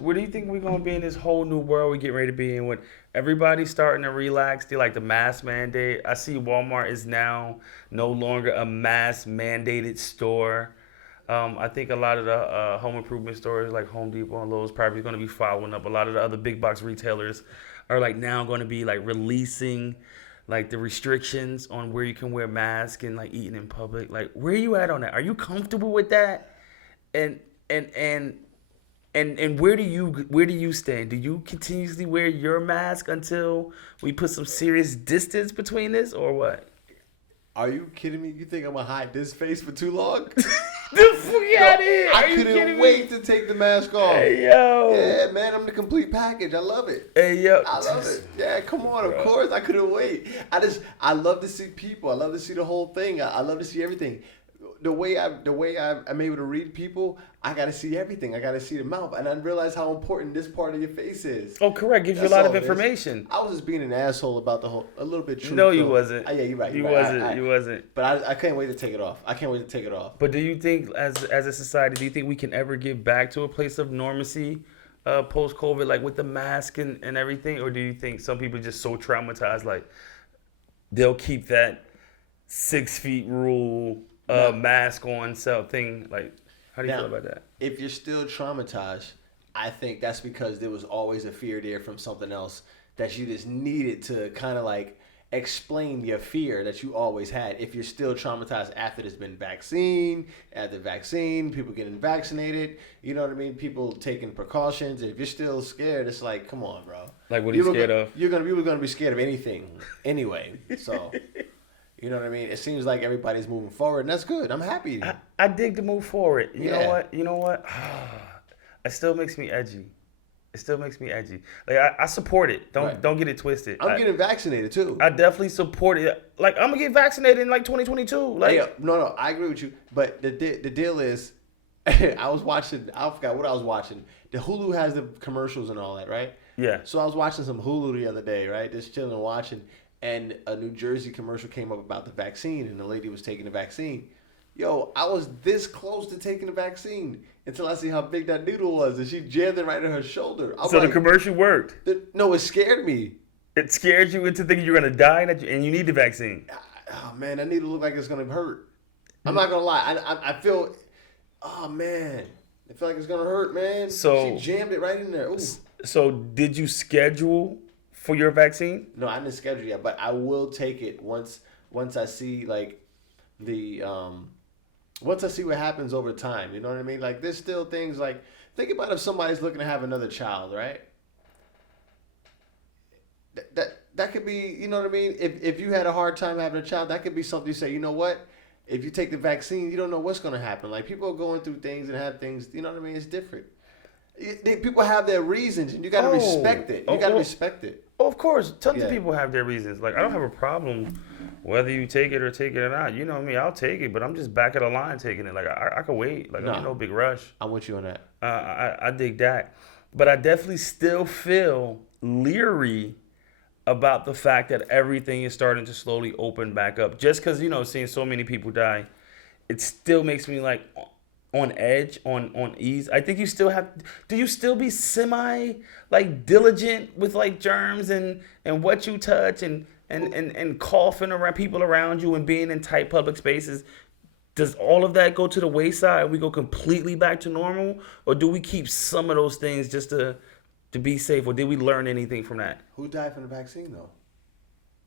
Where do you think we're gonna be in this whole new world we get ready to be in when everybody's starting to relax? They like the mask mandate. I see Walmart is now no longer a mask mandated store. I think a lot of the home improvement stores like Home Depot and Lowe's probably going to be following up. A lot of the other big box retailers are like now going to be like releasing like the restrictions on where you can wear masks and like eating in public. Like, where are you at on that? Are you comfortable with that? And and and and where do you stand? Do you continuously wear your mask until we put some serious distance between this, or what? Are you kidding me? You think I'm gonna hide this face for too long? The fuck No, out of here! I Are you couldn't kidding wait me? to take the mask off. Hey yo! Yeah, man, I'm the complete package. I love it. Hey yo! I love it. Yeah, come on, of Bro. course. I couldn't wait. I love to see people. I love to see the whole thing. I love to see everything. The way I'm able to read people, I gotta see everything. I gotta see the mouth, and I realize how important this part of your face is. Oh, correct. Gives you a That's lot all of it is. information. I was just being an asshole about the whole, a little bit true. No, you though. wasn't. Yeah, you're right. You You're right. wasn't. You wasn't. But I can't wait to take it off. I can't wait to take it off. But do you think, as a society, do you think we can ever get back to a place of normalcy, post COVID, like with the mask and everything, or do you think some people are just so traumatized, like they'll keep that 6 feet rule, No. mask on self thing? Like, how do you Now, feel about that? if you're still traumatized, I think that's because there was always a fear there from something else that you just needed to kind of like explain your fear that you always had. If you're still traumatized after there's been vaccine, people getting vaccinated, you know what I mean? People taking precautions. And if you're still scared, it's like, come on, bro. Like, what are you were scared go- of? You were gonna be scared of anything anyway. So. You know what I mean? It seems like everybody's moving forward, and that's good. I'm happy. I dig to move forward. You know Yeah. what? You know what? It still makes me edgy. It still makes me edgy. Like, I support it. Don't Right. don't get it twisted. I'm getting vaccinated too. I definitely support it. Like, I'm gonna get vaccinated in like 2022. Like, Hey, no, I agree with you. But the deal is, I was watching. I forgot what I was watching. The Hulu has the commercials and all that, right? yeah. So I was watching some Hulu the other day, right? Just chilling and watching, and a New Jersey commercial came up about the vaccine, and the lady was taking the vaccine. Yo, I was this close to taking the vaccine until I see how big that needle was, and she jammed it right in her shoulder. I was So the like, commercial worked. no, it scared me. It scared you into thinking you're gonna die and you need the vaccine. Oh man, that needle look like it's gonna hurt. I'm not gonna lie. I feel. Oh man, I feel like it's gonna hurt, man. So- she jammed it right in there. Ooh. So did you schedule for your vaccine? No, I didn't schedule yet, but I will take it once I see like the once I see what happens over time. You know what I mean? Like there's still things like think about if somebody's looking to have another child, right? That could be, you know what I mean? If you had a hard time having a child, that could be something you say, you know what? If you take the vaccine, you don't know what's going to happen. Like people are going through things and have things, you know what I mean? It's different. People have their reasons, and you got to respect it. You got to respect it. Oh, of course, tons of Yeah. people have their reasons. Like, I don't have a problem whether you take it or not. You know me, I'll take it, but I'm just back of the line taking it. Like, I could wait. Like, I'm in no big rush. I'm with you on that. I dig that. But I definitely still feel leery about the fact that everything is starting to slowly open back up. Just because, seeing so many people die, it still makes me like on edge, on ease. I think you still have, do you still be semi like diligent with like germs and what you touch and coughing around people around you and being in tight public spaces? Does all of that go to the wayside and we go completely back to normal? Or do we keep some of those things just to be safe? Or did we learn anything from that? Who died from the vaccine though?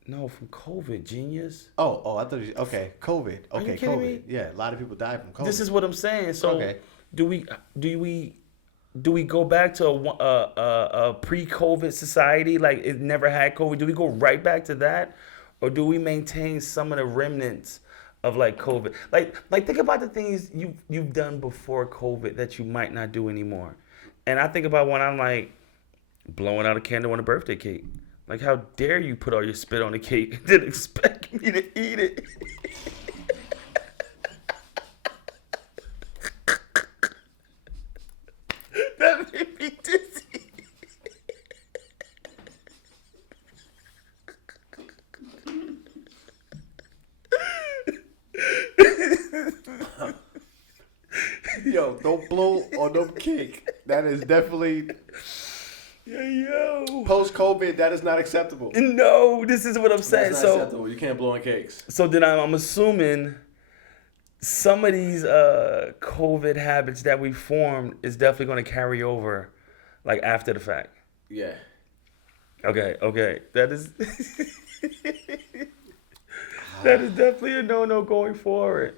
No, from COVID, genius. Oh, I thought you. Okay, COVID. Are you Okay, kidding COVID. me? Yeah, a lot of people died from COVID. This is what I'm saying. So Okay. do we go back to a pre-COVID society like it never had COVID? Do we go right back to that, or do we maintain some of the remnants of like COVID? Like think about the things you've done before COVID that you might not do anymore. And I think about when I'm like blowing out a candle on a birthday cake. Like, how dare you put all your spit on the cake and then expect me to eat it? That made me dizzy. Yo, don't blow on no cake. That is definitely Yo. post-COVID. That is not acceptable. No, this is what I'm saying. That's not So, acceptable. You can't blow in cakes. so then I'm assuming some of these COVID habits that we formed is definitely going to carry over, like after the fact. Yeah. Okay, that is that is definitely a no going forward.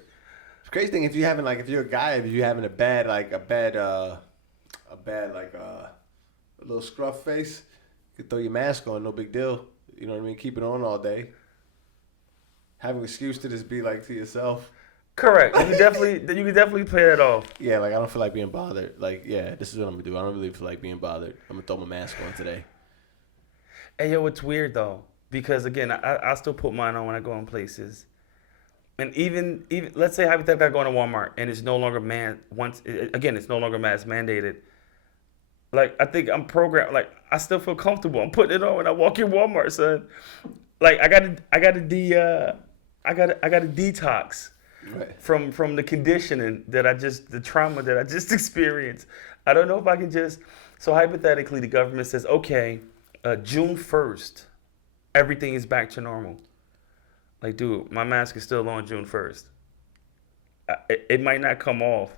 The crazy thing, if you're a guy, if you're having a little scruff face, you can throw your mask on, no big deal. You know what I mean? Keep it on all day. Have an excuse to just be like to yourself. Correct. You can definitely play that off. Yeah, like I don't feel like being bothered. Like, yeah, this is what I'm gonna do. I don't really feel like being bothered. I'm gonna throw my mask on today. Hey, yo, it's weird though, because again, I still put mine on when I go in places, and even let's say hypothetically I go into Walmart and it's no longer it's no longer mask mandated. Like I think I'm programmed. Like I still feel comfortable. I'm putting it on when I walk in Walmart, son. Like I got a detox Right. from the conditioning the trauma that I just experienced. I don't know if I can just. So hypothetically, the government says, okay. June 1st, everything is back to normal. Like, dude, my mask is still on June 1st. It might not come off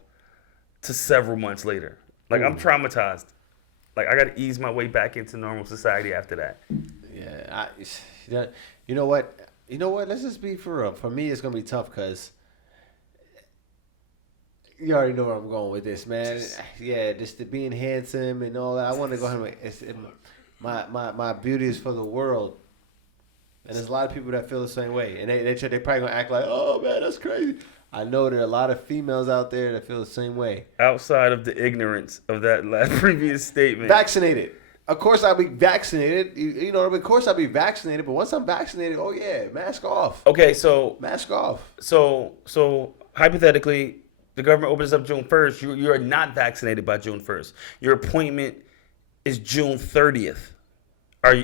to several months later. Like, I'm traumatized. Like, I got to ease my way back into normal society after that. Yeah. You know what? Let's just be for real. For me, it's gonna be tough because you already know where I'm going with this, man. Yeah, just the being handsome and all that. I want to go ahead and my beauty is for the world, and there's a lot of people that feel the same way, and they probably gonna act like, oh man, that's crazy. I know there are a lot of females out there that feel the same way. Outside of the ignorance of that last previous statement. Vaccinated. Of course I'll be vaccinated. You know, of course I'll be vaccinated, but once I'm vaccinated, oh yeah, mask off. Okay, so Mask off. So hypothetically, the government opens up June 1st. You are not vaccinated by June 1st. Your appointment is June 30th.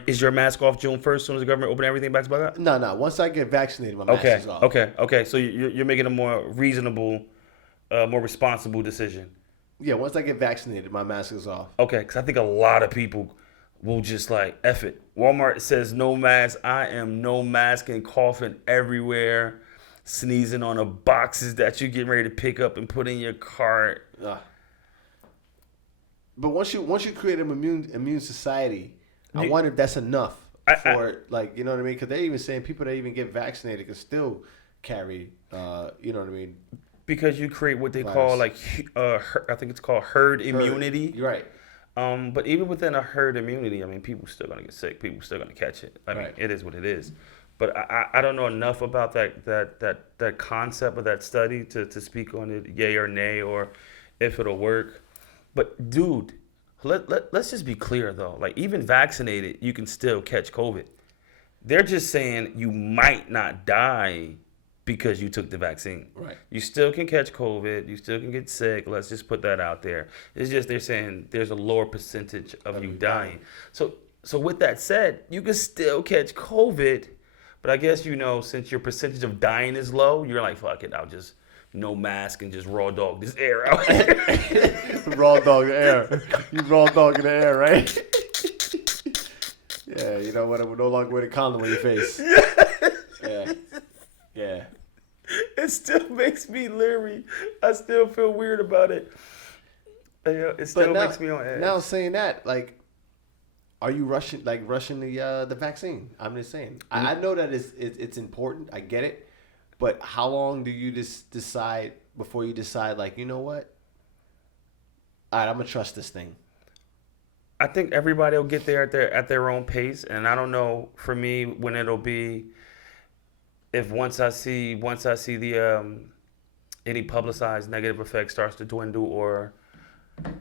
Is your mask off June 1st as soon as the government open everything back to back? No. Once I get vaccinated, my mask is off. Okay. So you're making a more reasonable, more responsible decision. Yeah, once I get vaccinated, my mask is off. Okay, because I think a lot of people will just like, F it. Walmart says no mask. I am no mask and coughing everywhere, sneezing on the boxes that you're getting ready to pick up and put in your cart. But once you create an immune society, I wonder if that's enough for like, you know what I mean? Because they're even saying people that even get vaccinated can still carry, you know what I mean? Because you create what they call like, I think it's called herd immunity. You're right. But even within a herd immunity, I mean, people still gonna get sick. People still gonna catch it. I mean, Right. it is what it is. But I don't know enough about that concept of that study to speak on it, yay or nay, or if it'll work. But dude, let's just be clear though. Like even vaccinated, you can still catch COVID. They're just saying you might not die because you took the vaccine. Right. You still can catch COVID. You still can get sick. Let's just put that out there. It's just they're saying there's a lower percentage of you dying. So with that said, you can still catch COVID, but I guess since your percentage of dying is low, you're like, fuck it, I'll just no mask and just raw dog this air out. Raw dog in the air. You raw dog in the air, right? Yeah, you know what? I'm no longer wearing a condom on your face. Yeah. It still makes me leery. I still feel weird about it. It still makes me on edge. Now saying that, like, are you rushing the vaccine? I'm just saying. I know that it's important. I get it. But how long do you just decide before you decide, like, you know what? All right, I'm gonna trust this thing. I think everybody will get there at their own pace, and I don't know for me when it'll be. If once I see the any publicized negative effect starts to dwindle, or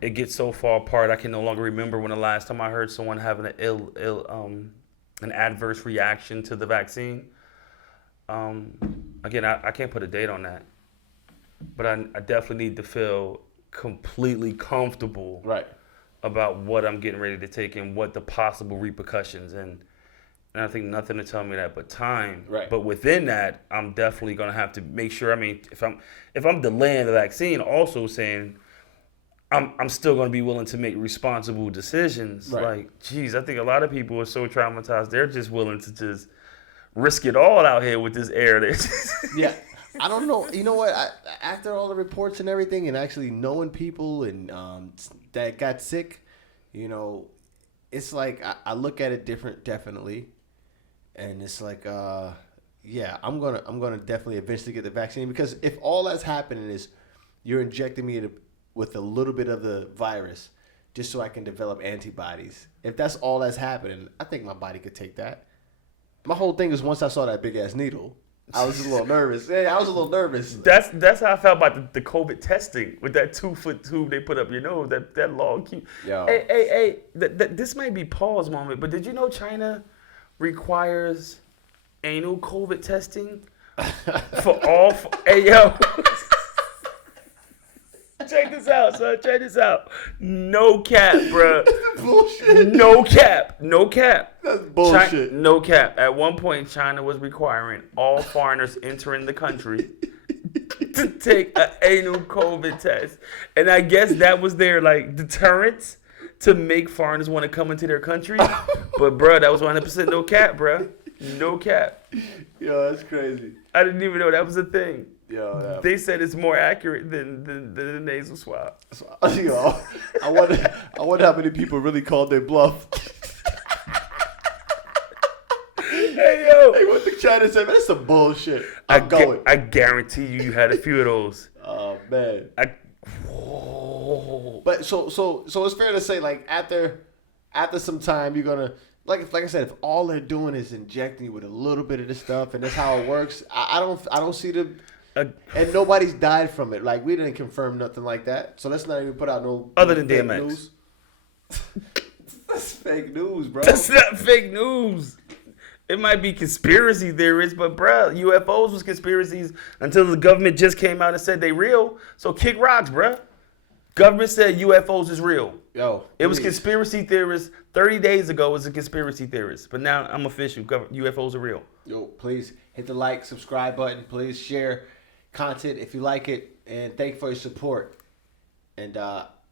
it gets so far apart I can no longer remember when the last time I heard someone having an adverse reaction to the vaccine. Again, I can't put a date on that, but I definitely need to feel completely comfortable about what I'm getting ready to take and what the possible repercussions and I think nothing to tell me that but time. Right. But within that, I'm definitely gonna have to make sure. I mean, if I'm delaying the vaccine, also saying I'm still going to be willing to make responsible decisions. Right. Like, geez, I think a lot of people are so traumatized, they're just willing to just risk it all out here with this air. Yeah. I don't know. You know what? After all the reports and everything, and actually knowing people and that got sick, you know, it's like I look at it different, definitely, and it's like, yeah, I'm gonna definitely eventually get the vaccine, because if all that's happening is you're injecting me with a little bit of the virus just so I can develop antibodies, if that's all that's happening, I think my body could take that. My whole thing is, once I saw that big ass needle, I was just a little nervous. Yeah, I was a little nervous. That's how I felt about the COVID testing with that 2-foot tube they put up your nose, that long cube. Yo. Hey, this might be Paul's moment, but did you know China requires anal COVID testing for all? Hey, yo. Check this out, son. Check this out. No cap, bruh. Bullshit. No cap. No cap. That's bullshit. No cap. At one point, China was requiring all foreigners entering the country to take an anal COVID test. And I guess that was their, like, deterrence to make foreigners want to come into their country. But, bruh, that was 100% no cap, bruh. No cap. Yo, that's crazy. I didn't even know that was a thing. Yo, yeah. They said it's more accurate than the nasal swab. Yo, I wonder how many people really called their bluff. Hey, yo. They went to China and said, man, that's some bullshit. I'm going. I guarantee you had a few of those. Oh, man. Whoa. But so it's fair to say, like, after some time, you're going to, like I said, if all they're doing is injecting you with a little bit of this stuff and that's how it works, I don't see the... and nobody's died from it. Like, we didn't confirm nothing like that. So let's not even put out no other than fake DMX. news. That's fake news, bro. That's not fake news. It might be conspiracy theories, but bruh, UFOs was conspiracies until the government just came out and said they real. So kick rocks, bruh. Government said UFOs is real. Yo, It was please. conspiracy theorists 30 days ago. It was a conspiracy theorist, but now I'm official. UFOs are real. Yo, please hit the like, subscribe button. Please share content if you like it, and thank you for your support. And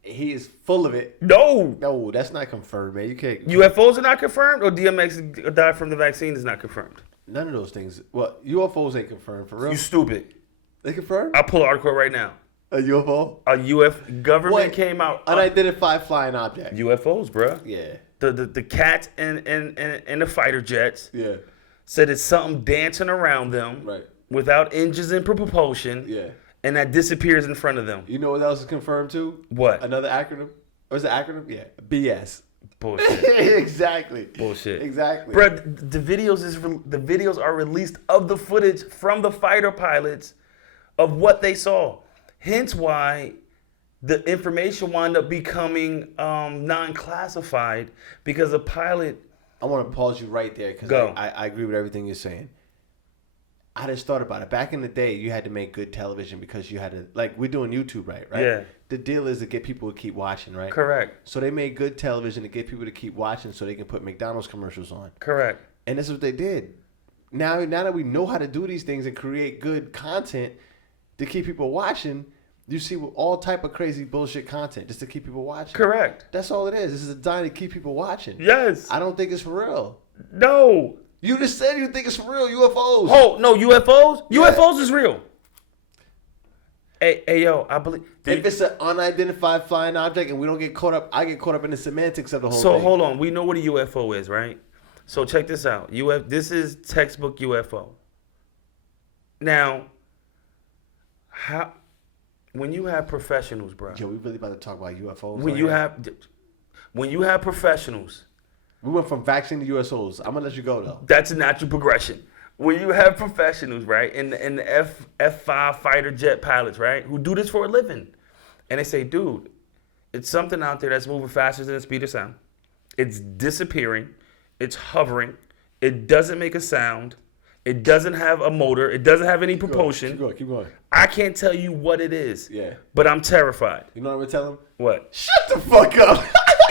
he is full of it. No, No, that's not confirmed, man. You can't. UFOs are not confirmed, or DMX died from the vaccine is not confirmed. None of those things. Well, UFOs ain't confirmed for real. You stupid. They confirmed I'll pull an article right now. a UFO. Government What? came out. Unidentified flying object. UFOs, bruh. Yeah. The cat and the fighter jets Yeah. said it's something dancing around them, Right. without engines in propulsion, Yeah. and that disappears in front of them. You know what else is confirmed too? What? Another acronym? Or is it acronym? Yeah. BS. Bullshit. Exactly. Bullshit. Exactly. Bruh, the videos are released of the footage from the fighter pilots of what they saw. Hence why the information wound up becoming non-classified, because a pilot. I want to pause you right there because Go. I agree with everything you're saying. I just thought about it. Back in the day, you had to make good television because you had to, like, we're doing YouTube, right? Yeah. The deal is to get people to keep watching, right? Correct. So they made good television to get people to keep watching so they can put McDonald's commercials on. Correct. And that's what they did. Now that we know how to do these things and create good content to keep people watching, you see all type of crazy bullshit content just to keep people watching. Correct. That's all it is. This is a dime to keep people watching. Yes. I don't think it's for real. No. You just said you think it's for real. UFOs. Oh no, UFOs. Yeah. UFOs is real. Hey, yo, I believe. If it's an unidentified flying object and we don't get caught up, I get caught up in the semantics of the whole So thing. hold on, we know what a UFO is, right? So check this out. This is textbook UFO. Now, when you have professionals, bro. Yo, we really about to talk about UFOs. When you have professionals, we went from vaccine to UFOs. I'm gonna let you go though. that's a natural progression. When you have professionals, right, in the F5 fighter jet pilots, right, who do this for a living, and they say, dude, it's something out there that's moving faster than the speed of sound. It's disappearing. It's hovering. It doesn't make a sound. It doesn't have a motor. It doesn't have any propulsion. Keep going. I can't tell you what it is. Yeah. But I'm terrified. You know what I'm gonna tell him? What? Shut the fuck up.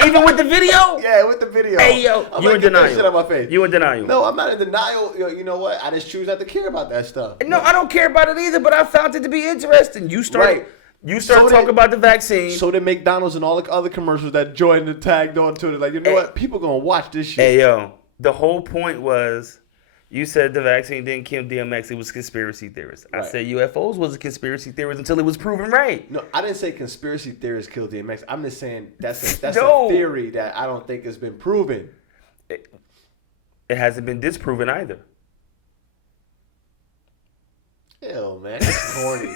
Even with the video? Yeah, with the video. Hey, yo, I'm you like, in get that denial. shit out my face. You in denial. No, I'm not in denial. You know what? I just choose not to care about that stuff. No, I don't care about it either, but I found it to be interesting. You started. Right. You start So talking they- about the vaccine. So did McDonald's and all the other commercials that joined and tagged on to it. Like, you know what? People gonna watch this shit. Hey, yo, the whole point was you said the vaccine didn't kill DMX. It was conspiracy theorists. I Right. said UFOs was a conspiracy theorist until it was proven right. No, I didn't say conspiracy theorists killed DMX. I'm just saying that's No. a theory that I don't think has been proven. It hasn't been disproven either. Hell, man, that's corny.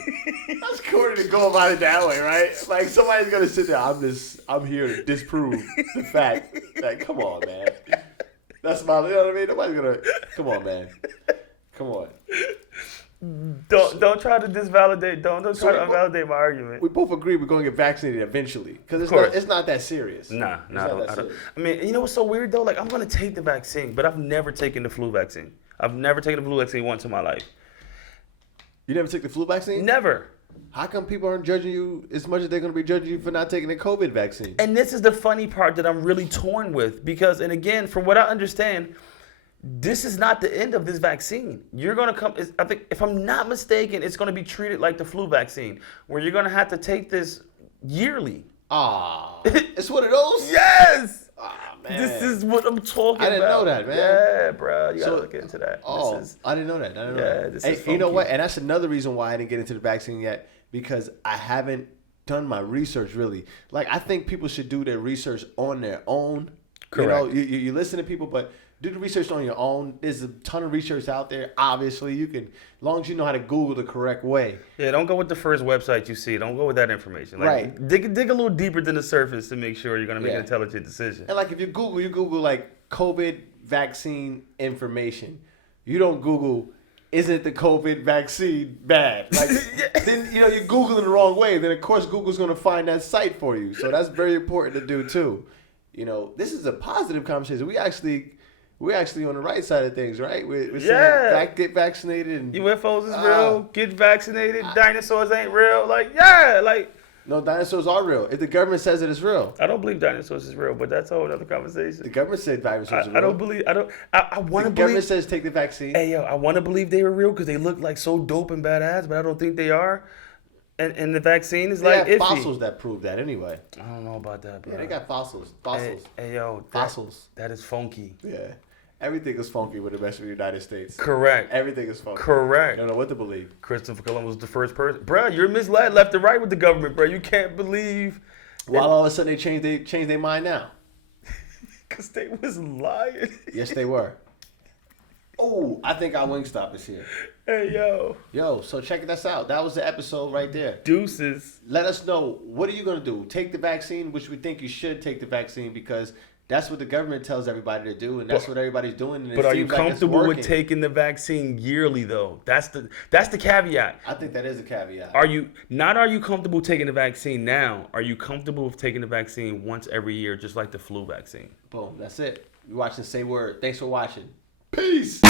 That's corny to go about it that way, right? Like somebody's gonna sit there. I'm here to disprove the fact. Like, come on, man. That's my. You know what I mean? Nobody's gonna. Come on, man. Come on. Don't try to disvalidate. Don't try So to we- invalidate my argument. We both agree we're gonna get vaccinated eventually because course. it's not that serious. Nah, It's I not don't. that I don't. serious. I mean, you know what's so weird though? Like, I'm gonna take the vaccine, but I've never taken the flu vaccine. I've never taken the flu vaccine once in my life. You never took the flu vaccine? Never. How come people aren't judging you as much as they're gonna be judging you for not taking the COVID vaccine? And this is the funny part that I'm really torn with because, and again, from what I understand, this is not the end of this vaccine. You're gonna come. I think, if I'm not mistaken, it's gonna be treated like the flu vaccine, where you're gonna have to take this yearly. Ah, it's one of those. Yes. Ah, man. This is what I'm talking about. I didn't know that, man. Yeah, bro. You gotta So- look into that. Oh, This is, I didn't know that. I didn't know Yeah, that. this Hey, is you know funky. what? And that's another reason why I didn't get into the vaccine yet because I haven't done my research really. Like, I think people should do their research on their own. You know, Correct. you listen to people, but do the research on your own. There's a ton of research out there. Obviously, you can, as long as you know how to Google the correct way. yeah, don't go with the first website you see. Don't go with that information. Like, Right. Dig a little deeper than the surface to make sure you're gonna make Yeah. an intelligent decision. And like if you Google like COVID vaccine information. You don't Google, isn't the COVID vaccine bad? Like then you're Googling the wrong way. Then of course Google's gonna find that site for you. So that's very important to do too. This is a positive conversation. We're actually on the right side of things, right? We're Yeah. saying get vaccinated and UFOs is real. Get vaccinated. Dinosaurs ain't real. no, dinosaurs are real. If the government says it is real. I don't believe dinosaurs is real, but that's a whole other The conversation. government said dinosaurs are real. I don't believe. I want The to government believe. says take the vaccine. Hey yo, I want to believe they were real because they look like so dope and badass, but I don't think they are. And the vaccine is They like have iffy. fossils that prove that anyway. I don't know about that, bro. Yeah, they got fossils. Hey, Fossils. hey, yo, Fossils. That is funky. Yeah. Everything is funky with the rest of the United States. Correct. Everything is funky. Correct. You don't know what to believe. Christopher Columbus was the first person. Bro, you're misled left and right with the government, bro. You can't believe. While all of a sudden they changed their mind now. Because they was lying. Yes, they were. Oh, I think our Wingstop is here. Hey, yo. Yo, so check this out. That was the episode right there. Deuces. Let us know, what are you going to do? Take the vaccine, which we think you should take the vaccine because that's what the government tells everybody to do, and that's what everybody's doing. And it But are you seems like it's comfortable with working. taking the vaccine yearly, though? That's the caveat. I think that is a caveat. Are you comfortable taking the vaccine now? Are you comfortable with taking the vaccine once every year, just like the flu vaccine? Boom, that's it. You're watching Say Word. Thanks for watching. Peace.